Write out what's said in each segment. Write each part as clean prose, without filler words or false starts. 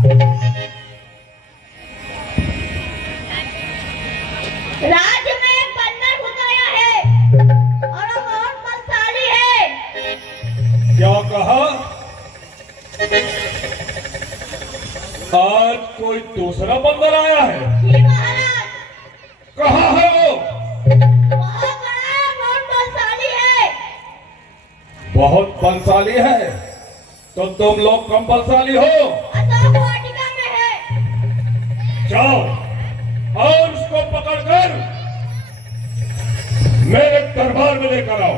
राज्य में एक बंदर घुस आया है और वो बहुत बलशाली है। क्या कहा? आज कोई दूसरा बंदर आया है? जी महाराज। कहाँ है वो? बहुत बड़ा है, बहुत बलशाली है। बहुत बलशाली है? तो तुम लोग कम बलशाली हो? अशोक वाटिका में है। जाओ और उसको पकड़कर मेरे दरबार में लेकर आओ।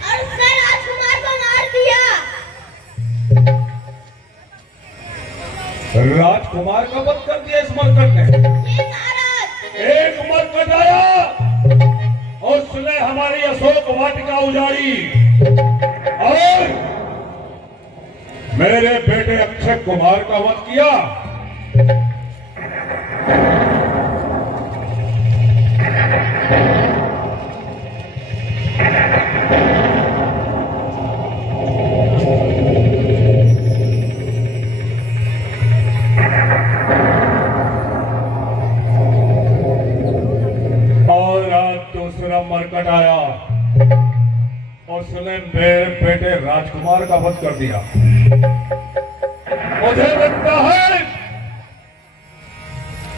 और उसने राजकुमार को मार दिया। राजकुमार का वध कर दिया इस मरकट ने? जी महाराज। एक मरकट आया और उसने हमारी अशोक वाटिका उजाड़ी और मेरे बेटे अक्षय कुमार का वध किया। और आज दूसरा मरकट आया, उसने मेरे बेटे राजकुमार का वध कर दिया। मुझे लगता है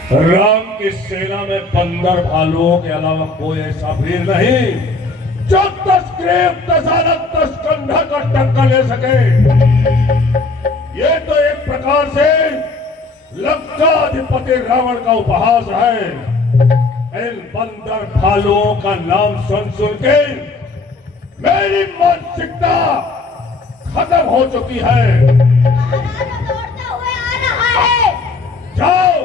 राम की सेना में बंदर भालुओं के अलावा कोई ऐसा वीर नहीं जो 10 ग्रेव 10 आनत 10 कंधा का टक्कर ले सके। ये तो एक प्रकार से लंकाधिपति रावण का उपहास है। इन बंदर भालुओं का नाम सुन के मेरी मानसिकता खत्म हो चुकी है। महाराज दौड़ते हुए आ रहा है। जाओ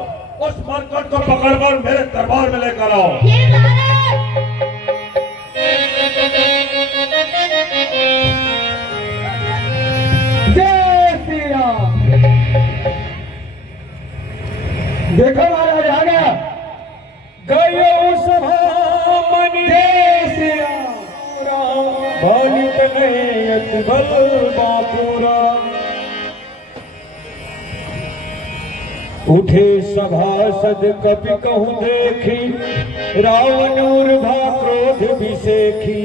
उस मरकट को पकड़कर मेरे दरबार में लेकर आओ। जी महाराज। जय श्री राम। देखो महाराज आ गया। गयो सभा मनि जय श्री राम। बालिक नयत बल बापुरा। उठे सभासद कपि कहूँ देखी। रावण उर्धा क्रोध विसेखी।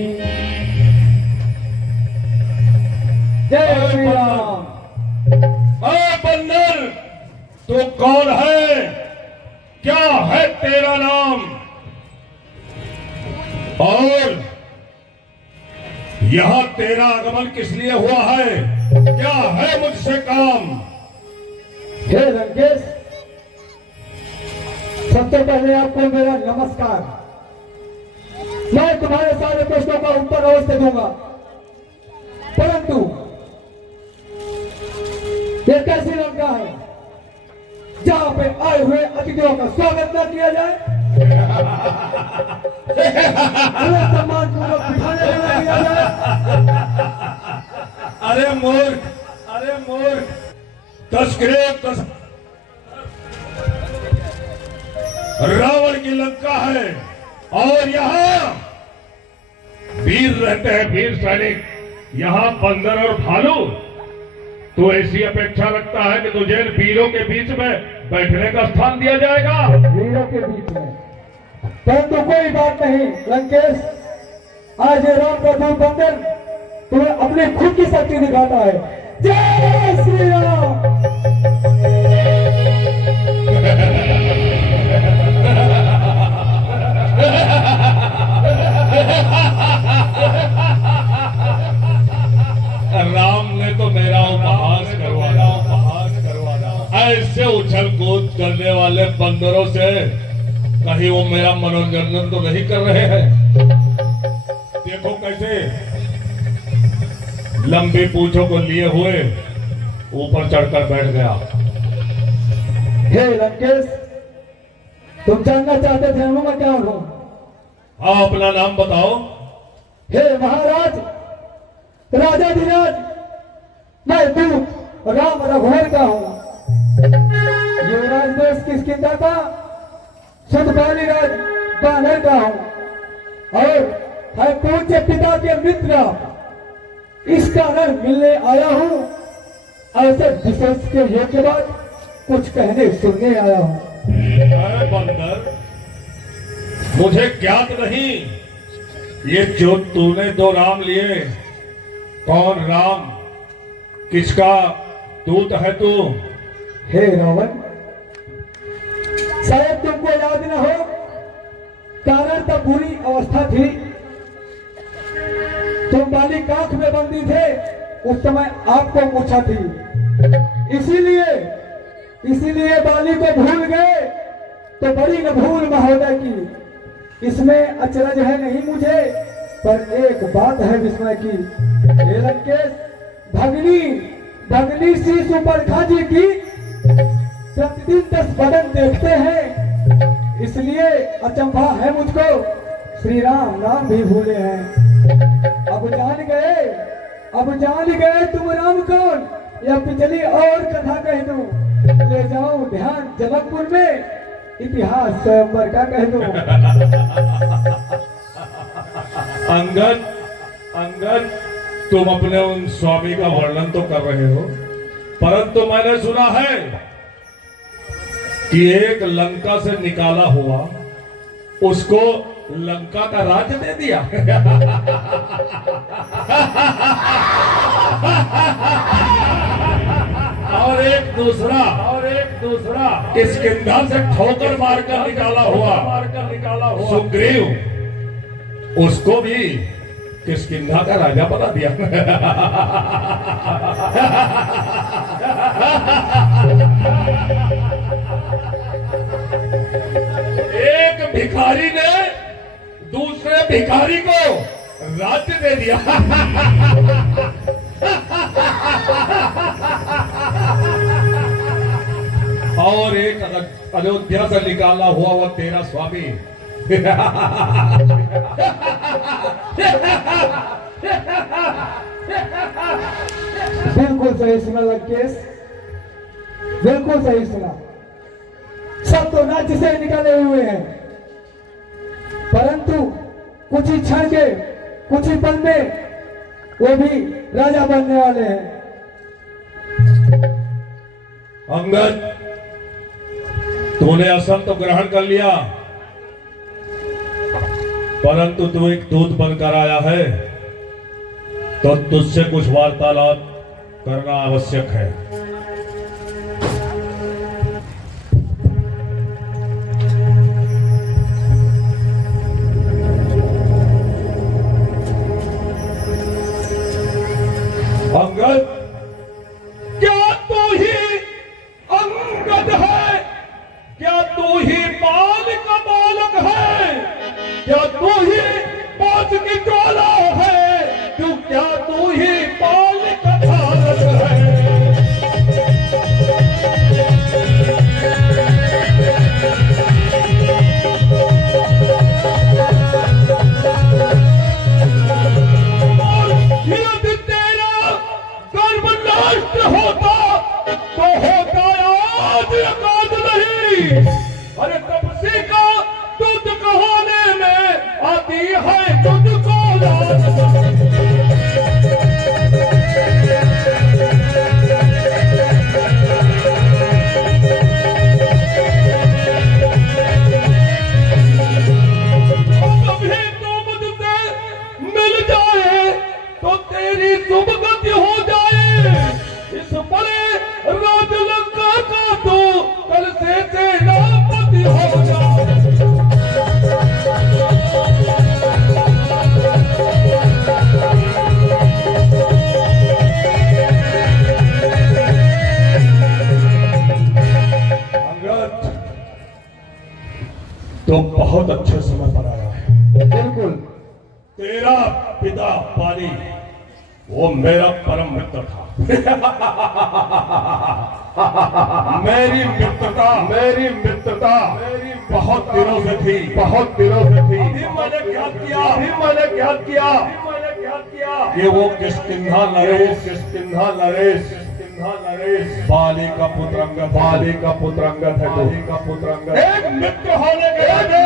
जय श्री राम। बंदर तू कौन है? क्या है तेरा नाम? और यहाँ तेरा आगमन किस लिए हुआ है? क्या है मुझसे काम? हे लंकेश, सबसे पहले आपको मेरा नमस्कार। मैं तुम्हारे सारे प्रश्नों का उत्तर अवश्य दूंगा, परंतु ये कैसी लंका है जहां पे आए हुए अतिथियों का स्वागत न किया जाए, उन्हें सम्मान पूर्वक बिठाने न दिया जाए। अरे मूर्ख 10 ग्रेव 10 रावण की लंका है और यहाँ वीर रहते हैं, वीर सैनिक। यहाँ बंदर और भालू। तो ऐसी अपेक्षा रखता है कि तुझे वीरों के बीच में बैठने का स्थान दिया जाएगा? वीरों के बीच में, परंतु कोई बात नहीं लंकेश। आज ये राम का दूत बंदर तुम्हें अपनी खुद की शक्ति दिखाता है। जय श्री राम। राम ने तो मेरा उपहास करवाना। ऐसे उछल कूद करने वाले बंदरों से कहीं वो मेरा मनोरंजन तो नहीं कर रहे हैं? देखो कैसे लंबी पूंछों को लिए हुए ऊपर चढ़कर बैठ गया। हे लंकेश, तुम जानना चाहते थे मैं क्या हूं? हाँ, अपना नाम बताओ। हे महाराज, राजाधिराज, मैं दूत राम रघुवर का हूँ। युवराज देश किष्किंधा का सुधपाली राज बानर का हूँ और है पूज्य पिता के मित्र। इस कारण मिलने आया हूँ। ऐसे विशेष के ये के बाद कुछ कहने सुनने आया हूँ। अरे बंदर, मुझे ज्ञात नहीं ये जो तूने दो राम लिए, कौन राम, किसका दूत है तू? हे रावण, शायद तुमको याद न हो, कारण तब बुरी अवस्था थी, तुम बाली काख में बंदी थे, उस समय आपको पूछा थी, इसीलिए बाली को भूल गए। तो बड़ी न भूल महोदय की, इसमें अचरज है नहीं मुझे, पर एक बात है विस्मय की। हे लंकेश, भगनी सी सुपर्णखा जी की प्रतिदिन 10 बदन देखते हैं, इसलिए अचंभा है मुझको, श्री राम नाम भी भूले हैं। अब जान गए तुम राम कौन, या पिछली और कथा कह दूं, ले जाऊं ध्यान जनकपुर में, इतिहास स्वयंवर का कह दूं। अंगद, तुम अपने उन स्वामी का वर्णन तो कर रहे हो, परंतु मैंने सुना है कि एक लंका से निकाला हुआ उसको लंका का राज्य दे दिया। और एक दूसरा किष्किंधा से ठोकर मारकर निकाला हुआ सुग्रीव, उसको भी किष्किंधा का राजा बना दिया। एक भिखारी ने दूसरे भिखारी को राज्य दे दिया। और एक अयोध्या से निकाला हुआ वो तेरा स्वामी। बिल्कुल सही सुना लंकेश, बिल्कुल सही सुना। सब तो राज्य से निकाले हुए हैं, परंतु कुछ ही क्षण के, कुछ ही पल में वो भी राजा बनने वाले हैं। अंगद, तूने असर तो ग्रहण कर लिया, परंतु तू एक दूत बनकर आया है, तो तुझसे कुछ वार्तालाप करना आवश्यक है। अंगद, क्या तू ही अंगद है? क्या तू ही बाल का बालक है? क्या तू ही पास की ज्वाला है? क्या तू ही बाल का बालक है? यदि तेरा गर्भ नष्ट होता तो होता आज अकाद नहीं। अरे तपसी का तुझ कहाने में आती है तुझको लाज। कभी तो मुझसे मिल जाए तो तेरी शुभ गति हो जाए। इस बड़े राजलंका का तू कल से सेनापति हो जाए। अंगद, तो बहुत अच्छे समय पर आया है। बिल्कुल। तेरा पिता पाली वो मेरा परम मित्र था। मेरी मित्रता बहुत दिनों से थी। अभी मैंने क्या किया कि वो किष्किंधा नरेश बाली का पुत्र अंगद है। एक मित्र होने के नाते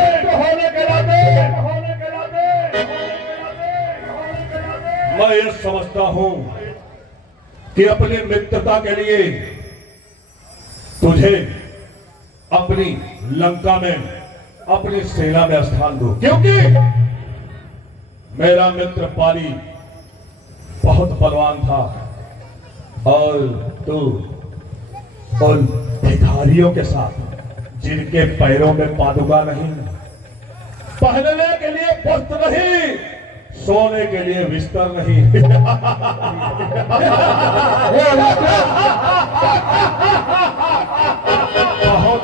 मैं ये समझता हूं कि अपनी मित्रता के लिए तुझे अपनी लंका में अपनी सेना में स्थान दो, क्योंकि मेरा मित्र पाली बहुत बलवान था और तू उन भिखारियों के साथ जिनके पैरों में पादुका नहीं, पहनने के लिए वस्त्र नहीं, सोने के लिए बिस्तर नहीं। बहुत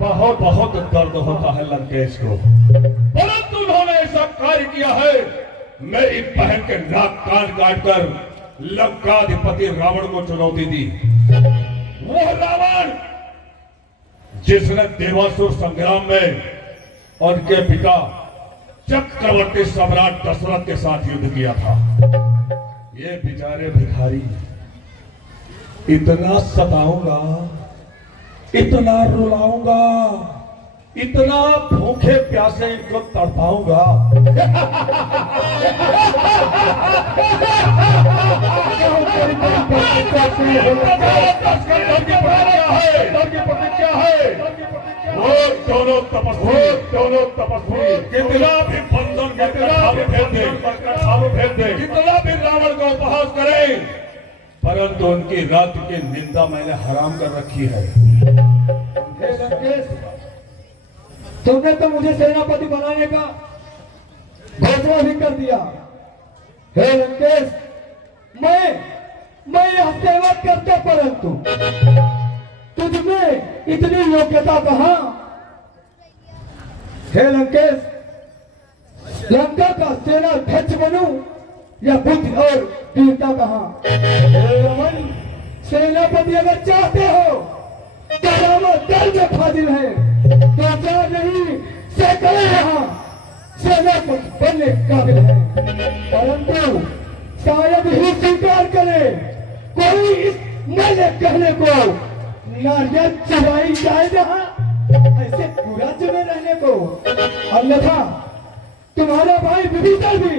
बहुत बहुत दर्द होता है लंकेश को, परंतु उन्होंने ऐसा कार्य किया है, मेरी बहन के नाक कान काटकर लंकाधिपति रावण को चुनौती दी। वो रावण जिसने देवासुर संग्राम में उनके पिता चक्रवर्ती सम्राट दशरथ के साथ युद्ध किया था। ये बेचारे भिखारी इतना सताऊंगा, इतना रुलाऊंगा, इतना भूखे प्यासे इनको तड़पाऊंगा। वो दोनों तपस्वी कितना भी बंधन भेद दे, कितना भी रावण का उपहास करे, परंतु उनकी रात की निंदा मैंने हराम कर रखी है। हे लंकेश, तुमने तो मुझे सेनापति बनाने का घोषणा भी कर दिया। हे लंकेश, मैं यह सेवा करता, परंतु तुझमें इतनी योग्यता कहां? हे लंकेश, लंका का सेनाध्यक्ष बनूं या बुद्धि और वीरता कहां? हे रमन, सेनापति अगर चाहते हो तो रावण दल में फाजिल है, तो चार नहीं सैकड़ों यहाँ सेनापति बनने काबिल है, परंतु शायद ही स्वीकार करे कोई इस मेरे कहने को नारियल चुराई जाए जहां ऐसे कुराज में रहने को, अन्यथा तुम्हारा भाई विभीषण भी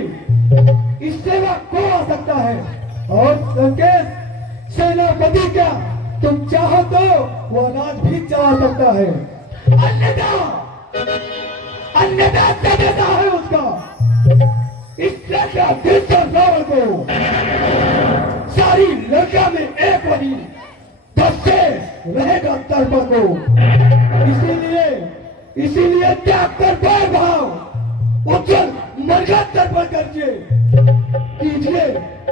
इस सेवा को आ सकता है। और लंकेश, सेनापति क्या तुम चाहो तो वो अनाज भी चला सकता है, अन्यथा देता है उसका। इससे रावण को सारी लंका में एक बनी दस्ते रहेगा तर्पा को। इसीलिए त्याग कर बैर भाव उज्जवल मरगा तर्पण कीजिए,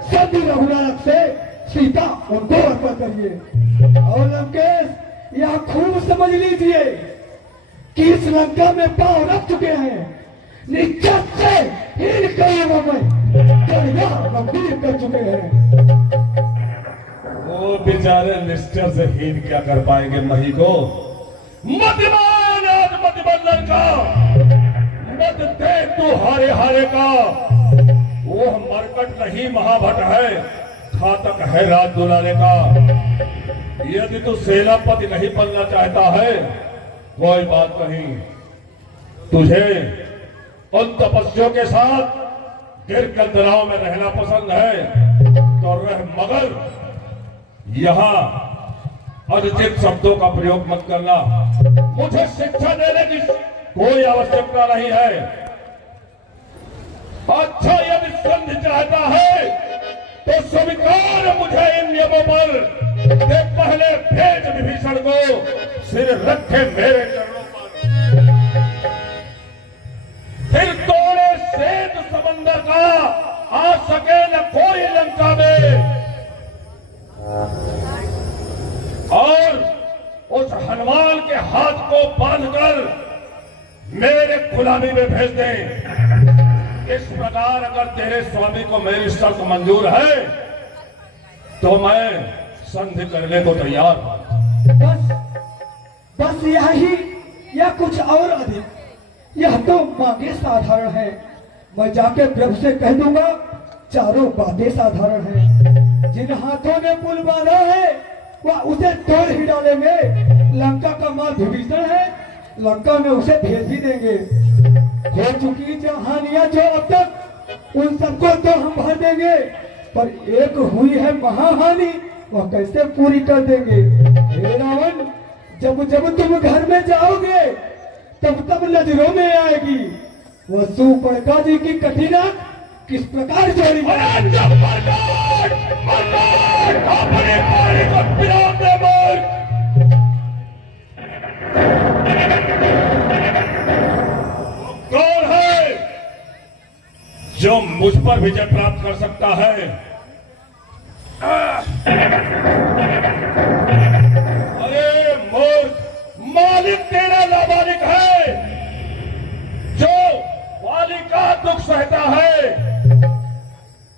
सभी रघुनाथ से सीता उनको अर्पण करिए। और लंकेश, यह खूब समझ लीजिए कि इस लंका में पांव रख चुके हैं निश्चत से हीन कईयों में गंभीर कर चुके हैं। वो बेचारे निश्चय से हीन क्या कर पाएंगे मही को? मतिमान आज मतिबंधन का मत दे तू हारे का, वो मरकट नहीं महाभट है, घातक है राज दुलारे का। यदि तू सेनापति नहीं बनना चाहता है कोई बात नहीं, तुझे उन तपस्वियों के साथ गिरकंदराव में रहना पसंद है तो रह, मगर यहाँ अनुचित शब्दों का प्रयोग मत करना। मुझे शिक्षा देने की कोई आवश्यकता नहीं है। अच्छा, यदि संधि चाहता है तो स्वीकार मुझे इन नियमों पर कि पहले भेज विभीषण को, सिर रखे मेरे चरणों पर, फिर तोड़े श्वेत समंदर का आ सके न कोई लंका में, और उस हनुमान के हाथ को बांधकर मेरे गुलामी में भेज दे। इस प्रकार अगर तेरे स्वामी को मेरी शर्त मंजूर है तो मैं संधि करने को तैयार हूं। बस यही या कुछ और अधिक? यह तो मांगे साधारण है, मैं जाके प्रभु से कह दूंगा चारों बातें साधारण हैं। जिन हाथों ने पुल बांधा है वह उसे तोड़ ही डालेंगे। लंका का मां विभीषण है, लंका में उसे भेज भी देंगे। हो चुकी जो हानियां जो अब तक, उन सबको तो हम भर देंगे। पर एक हुई है महाहानि, वह कैसे पूरी कर देंगे? हे रावण, जब जब तुम घर में जाओगे तब तब नजरों में आएगी वह सुपर्णा जी की कठिना किस प्रकार चोरी अरे जब मरकाट अपने पानी को पिला दे बोल। कौन है जो मुझ पर विजय प्राप्त कर सकता है? अरे मूर्ख, मालिक तेरा नाबालिग है जो वाली का दुख सहता है,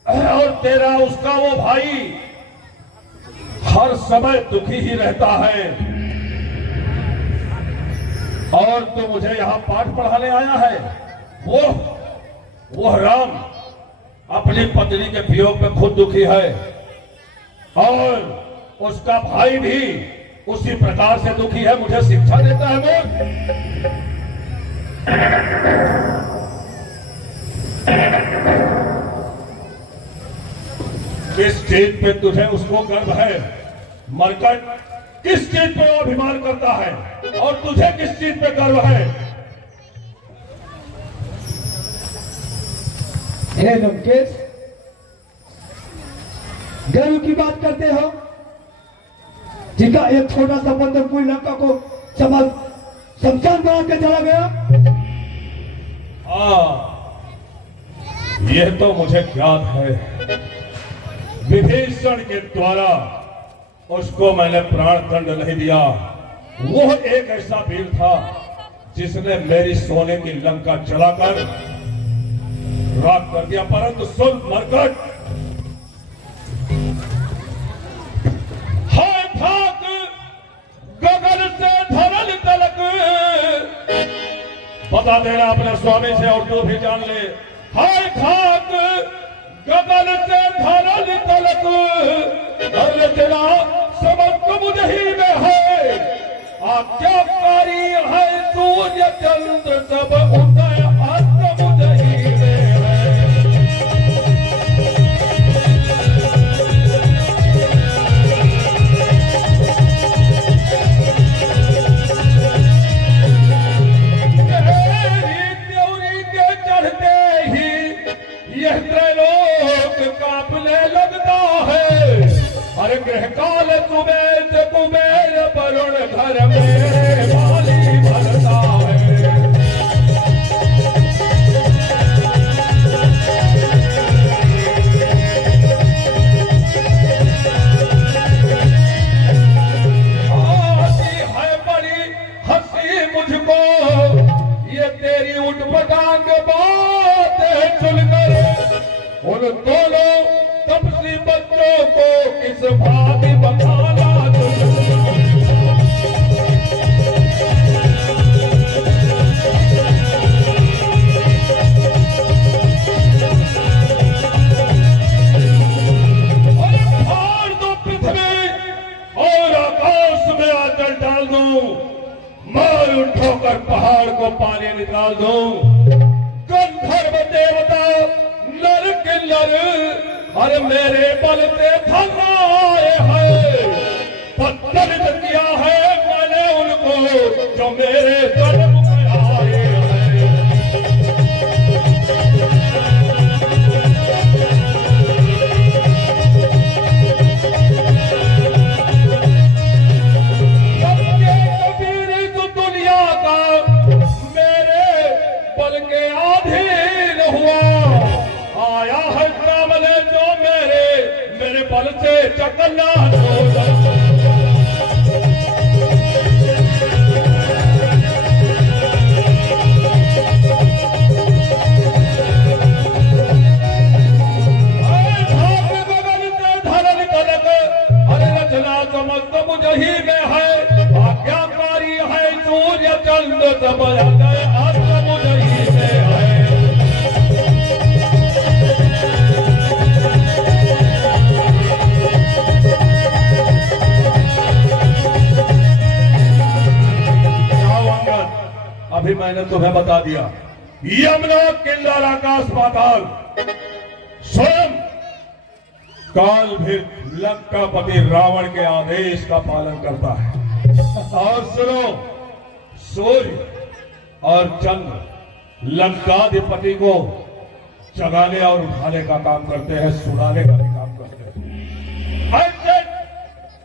और तेरा उसका वो भाई हर समय दुखी ही रहता है। और तू मुझे यहां पाठ पढ़ाने आया है? वो राम अपनी पत्नी के वियोग में खुद दुखी है, और उसका भाई भी उसी प्रकार से दुखी है, मुझे शिक्षा देता है वो। किस चीज पे तुझे उसको गर्व है? मरकट किस चीज पे वो अभिमान करता है, और तुझे किस चीज पे गर्व है? हे लंकेश, गर्व की बात करते हो, जिनका एक छोटा सा बंदर पूरी लंका को शमशान बना के चला गया। यह तो मुझे ज्ञात है। विभीषण के द्वारा उसको मैंने प्राण दंड नहीं दिया। वो एक ऐसा वीर था जिसने मेरी सोने की लंका जलाकर राख कर दिया। परंतु सुन मरकट, हाय ठाक गगन से धरल तलक, बता देना अपने स्वामी से और तू भी जान ले। हाय ठाक गगन से धरल तलक, तेरा समस्त मुझ ही में है। आज्ञाकारी है सूर्य चंद्र सब उदय अस्त मुझ ही में है। तेरी त्योरी के चढ़ते ही यह त्रैलोक कांपने लगता है। अरे ग्रह काल सुमेध कुबेर वरुण घर में बाली भरता है। आती है बड़ी हंसी मुझको ये तेरी उठपटांग बातें सुनकर। उन दोनों तपसी बच्चों को किस भांति बखाना फाड़ दो पृथ्वी और आकाश में आकर डाल दूं, मार उठोकर पहाड़ को पानी निकाल दूं। गंधर्व देवता नर किन्नर अरे मेरे बल से थर्राए हैं। पत्थरित किया है मैंने उनको जो मेरे कर्म पे आए हैं। सबके कबीर इस दुनिया का मेरे बल के अधीन हुआ। आया है सामने जो मेरे बल से चकना धरल तलक। अरे रचना समस्त मुझ ही में है। आज्ञाकारी है सूर्य चंद्र सब अस्त मुझ ही में है। अभी मैंने तुम्हें बता दिया, यमुना किल्लर आकाश पाताल स्वयं काल भी लंकापति रावण के आदेश का पालन करता है। और सुनो, सूर्य और चंद्र लंकाधिपति को जगाने और उठाने का काम करते हैं, सुनाने का भी काम करते हैं। ऐसे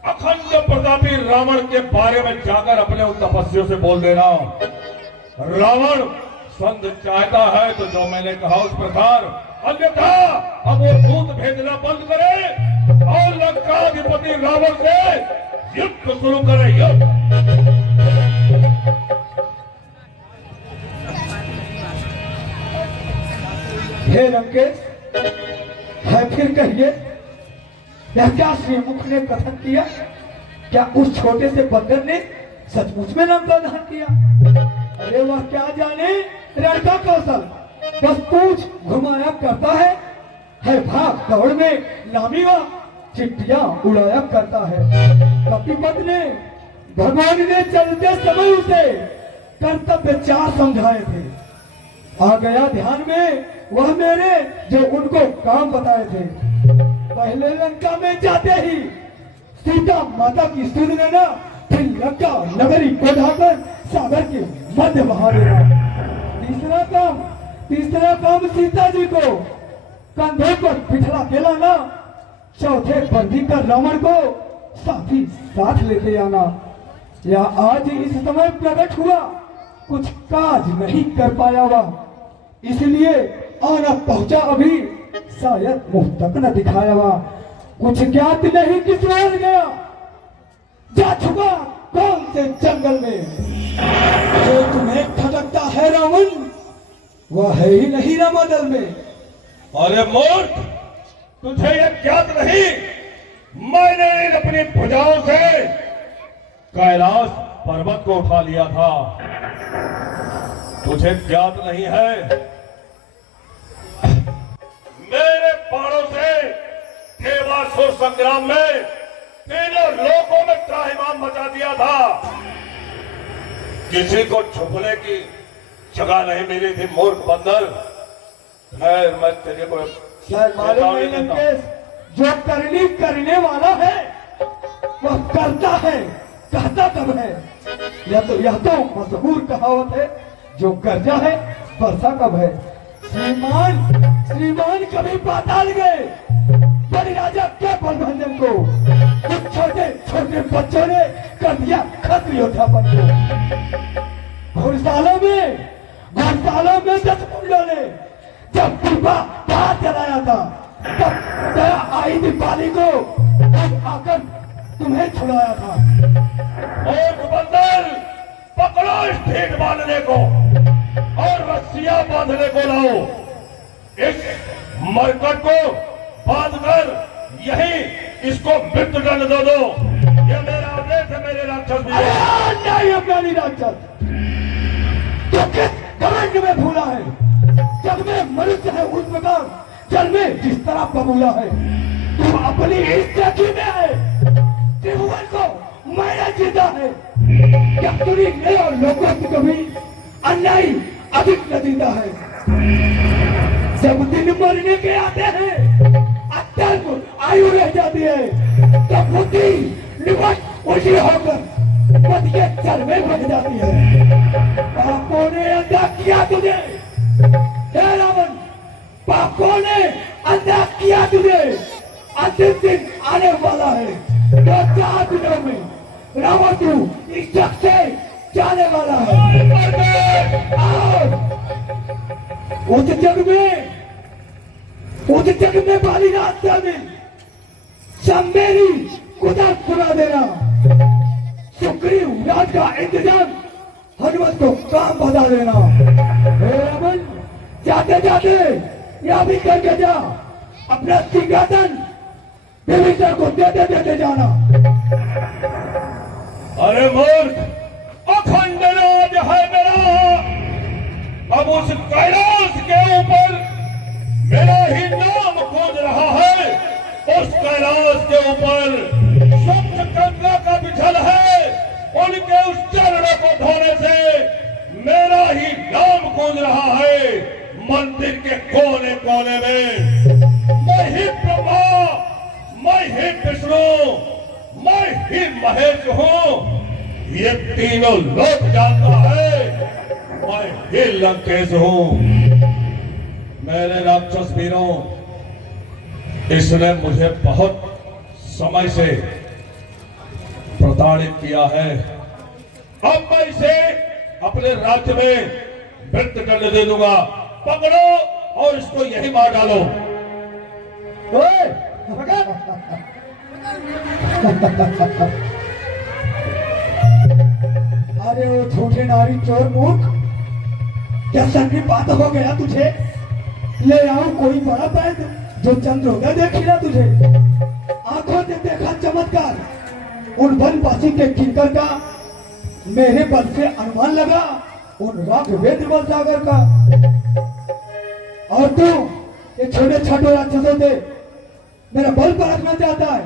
अखंड प्रतापी रावण के बारे में जाकर अपने उन तपस्वियों से बोल देना, रावण संत चाहता है तो जो मैंने कहा उस प्रकार, अन्यथा अब वो दूत भेजना बंद करे और लंकाधिपति रावण से युद्ध शुरू करे। युद्ध। हे लंकेश, है फिर कहिए, यह क्या श्रीमुख ने कथन किया? क्या उस छोटे से बंदर ने सचमुच में लंका दहन किया? अरे वह क्या जाने लड़का कौशल, बस पूछ घुमाया करता है भाग दौड़ में नामी व चिट्ठियां उड़ाया करता है। कपिपत ने भगवान ने चलते समय उसे कर्तव्य 4 समझाए थे। आ गया ध्यान में वह मेरे जो उनको काम बताए थे। पहले लंका में जाते ही सीता माता की सुध लेना, फिर लंका नगरी को ढाकर सागर के मध्य बहा देना। तीसरा काम सीता जी को कंधे पर बिठा के लाना। चौथे बंदी कर रावण को साथी साथ लेते आना। या आज इस समय प्रकट हुआ, कुछ काज नहीं कर पाया वह, इसलिए आना पहुंचा अभी, शायद मुंह तक न दिखाया वह। कुछ ज्ञात नहीं किस ओर गया, जा छुपा कौन से जंगल में। जो तुम्हें खटकता है रावण, वह है ही नहीं रामादल में। अरे मूर्ख, तुझे यह ज्ञात नहीं, मैंने अपनी भुजाओं से कैलाश पर्वत को उठा लिया था। तुझे ज्ञात नहीं है, मेरे बाणों से देवासुर संग्राम में तीनों लोकों में त्राहिमाम मचा दिया था। किसी को छुपने की जगह नहीं मिली थी। मूर्ख बंदर, खैर मैं तेरे को शायद मालूम नहीं लंकेश, जो करने वाला है वह करता है, कहता कब है। यह तो मशहूर कहावत है, जो कर्जा है वर्षा कब है। श्रीमान कभी पाताल गए, बड़े राजा क्या बलभंजन को, कुछ छोटे छोटे बच्चों ने कर दिया खत्म योद्धापन को। घोड़शाला में 10 मुंडों ने जब कृपा बाहर चलाया था, तब दया आई थी बाली को, तब आकर तुम्हें छुड़ाया था। और बंदर, पकड़ो इस ढीठ बांधने को और रस्सियां बांधने को लाओ। इस मरकट को बांधकर यही इसको मृत्यु दंड दो। ये मेरा आदेश है मेरे राक्षस भी। नहीं अपनी राक्षस, तो किस घमंड में भूला है। जग में मनुष्य है उस प्रकार, जल में जिस तरह बबूला है। तुम अपनी इस चकी में है, त्रिभुवन को मैंने जीता है। क्या तुरी ने और लोगों की कभी अन्याय अधिक न जीता है। जब दिन मरने के आते हैं, अत्यंत आयु रह जाती है, तब बुद्धि निवट उल्टी होकर पद के चल में बढ़ जाती है। पापों ने अंधा किया तुझे, हे रावण, पापों ने अंधा किया तुझे। अंतिम दिन आने वाला है, 2-4 दिनों में रावण तू इस जग से जाने वाला है। उस जग में बाली रास्ता में सब मेरी कुदर सुना देना। सुग्रीव राज का इंतजाम हनुमत को काम बता देना। हे रावण, जाते जाते यह भी करके जा, अपना सिंहासन विभीषण को देते जाना। अरे मूर्ख, अखंड राज है मेरा, अब उस कैलाश के ऊपर मेरा ही नाम खोज रहा है। उस कैलाश के ऊपर सप्त गंगा का बिछल है, उनके उस चरणों को धोने से मेरा ही नाम खोज रहा है। मंदिर के कोने कोने में वही प्रभा लंकेश हूँ ये तीनों लोग जानता है। मैं ही लंकेश हूँ। मेरे राक्षस वीरों, इसने मुझे बहुत समय से प्रताड़ित किया है। अब मैं इसे अपने राज्य में नृत्य करने दे दूंगा। पकड़ो और इसको यही मार डालो। ओए, पकड़। अरे वो झूठे नारी चोर मूर्ख, क्या सन्नी बात हो गया तुझे? ले आओ कोई बड़ा पैद जो चंद्रोदय देखिला तुझे। आंखों ने देखा चमत्कार उन वनवासी के किंकर का, मेरे बल से अनुमान लगा उन राघवेंद्र बल सागर का। और तू ये छोटे छोटे राक्षसों से मेरा बल परखना चाहता है,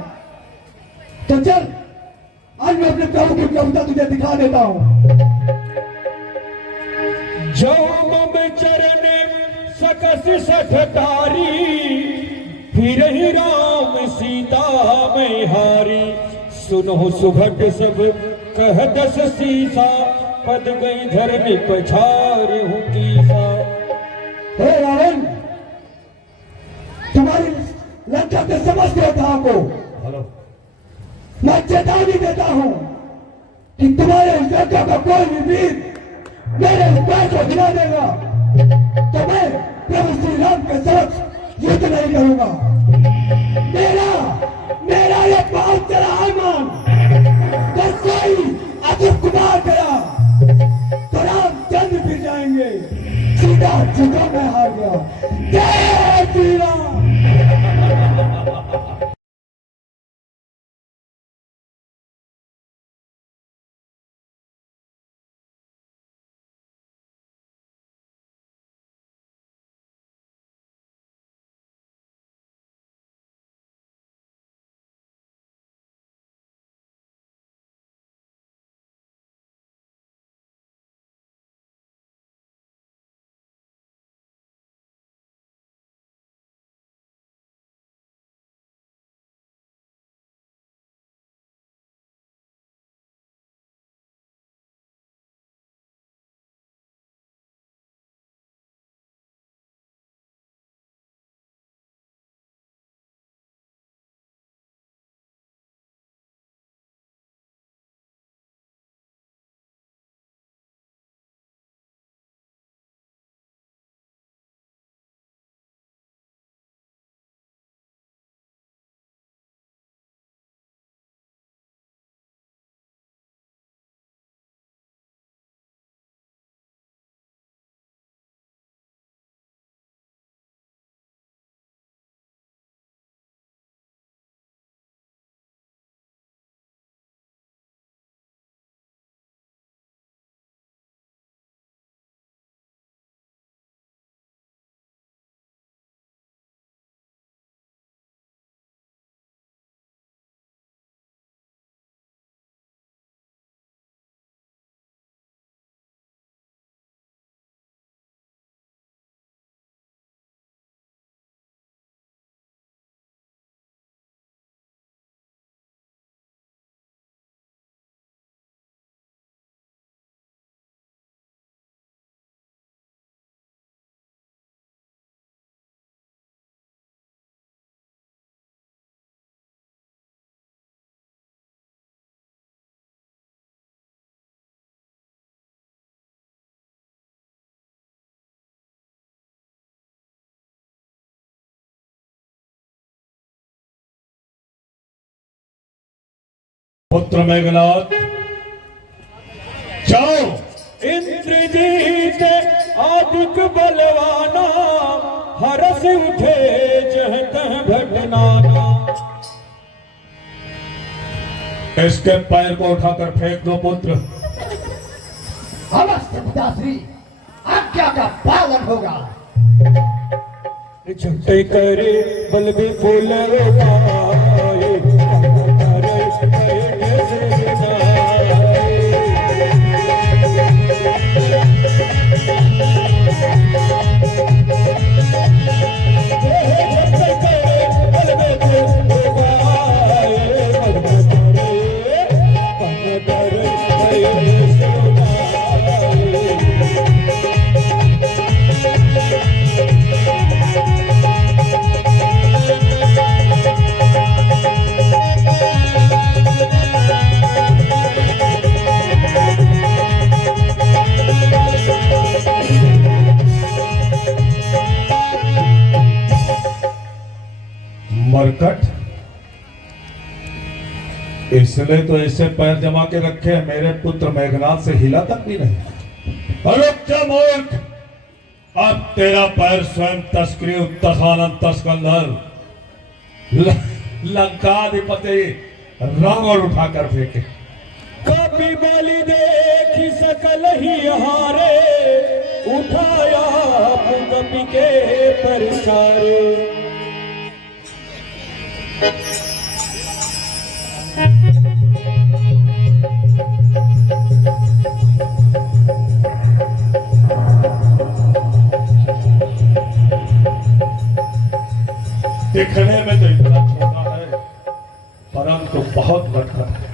तो चल आज मैं अपने प्रभु की प्रभुता तुझे दिखा देता हूँ। जो मम चरण सकस सठतारी, फिर ही राम सीता मैं हारी। सुनो सुभट सब कह दस सीसा, पद गई धरनी पछार हूँ कीसा। हे रावण, तुम्हारी लंका के समस्त योद्धाओं को हेलो। मैं चेतावनी देता हूँ कि तुम्हारे इस लंका का कोई भी वीर मेरे इस पैर को हिला देगा तो मैं प्रभु श्री राम के समक्ष युद्ध नहीं करूंगा। मेरा ये बहुत चला मान तो कोई अतुल कुमार गया तो रामचंद्र भी जाएंगे। सीधा चुका मैं हार गया। जय श्री राम। पुत्र मेघनाथ, जाओ। इंद्रजीत आदिक बलवाना, हरस उठे जह तह घटनाना। इसके पैर को उठाकर फेंक दो पुत्र। अवश्य पिताश्री, आज्ञा का पालन होगा। झुटे करे बल भी फूलवाए, कर गए सुनाए। मरकट, इसने तो ऐसे पैर जमा के रखे हैं, मेरे पुत्र मेघनाथ से हिला तक भी नहीं। रुक जा मूर्ख, अब तेरा पैर स्वयं तस्करी तसानंद तस्कंदर लंकाधिपति रावण उठाकर फेंके। कपि बलि देखी सकल ही हारे, उठाया कपि के परसारे। दिखने में तो इतना छोटा है, परंतु बहुत मरकट है।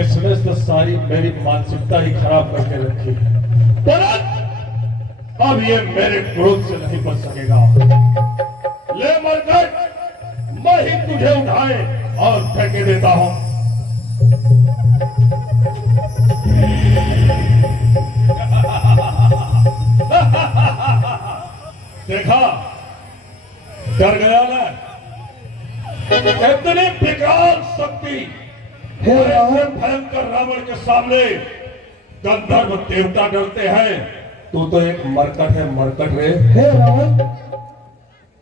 इसने तो सारी मेरी मानसिकता ही खराब करके रखी है। परंतु अब ये मेरे क्रोध से नहीं बच सकेगा। ले मरकट, मैं ही तुझे उठाए और फेंके देता हूं। देखा, डर गया ना? इतनी विकराल शक्ति हे रावण, भयंकर रावण के सामने गंधर्व देवता डरते हैं। तू तो एक मरकट है, मरकट रे। हे रावण,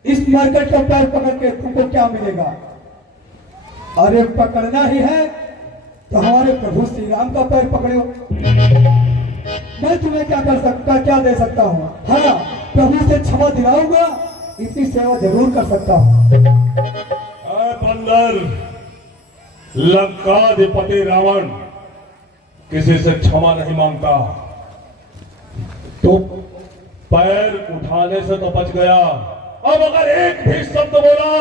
इस मरकट का पैर पकड़ के तुमको क्या मिलेगा? अरे पकड़ना ही है तो हमारे प्रभु श्री राम का पैर पकड़ो। मैं तुम्हें क्या कर सकता, क्या दे सकता हूँ? हाँ, प्रभु से क्षमा दिलाऊंगा, इतनी सेवा जरूर कर सकता हूँ। बंदर, लंकाधिपति रावण किसी से क्षमा नहीं मांगता। तो पैर उठाने से तो बच गया, अब अगर एक भी शब्द बोला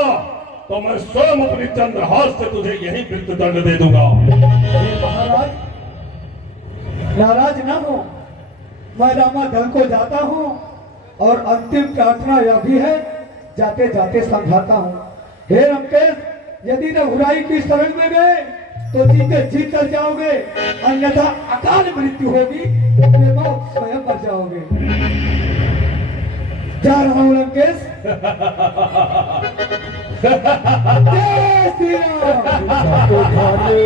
तो मैं स्वयं अपनी चंद्रहास से तुझे यही मृत्युदंड दे दूंगा। हे महाराज, नाराज न हो, मैं रामा दल को जाता हूँ और अंतिम प्रार्थना यह भी है, जाते जाते समझाता हूँ। हे रंकेश, यदि रघुराई की शरण में गए तो जीते जी कर जाओगे, अन्यथा अकाल मृत्यु होगी, बेमौत स्वयं मर जाओगे। जा रहा हूँ लंकेश। जय श्री राम। उठाने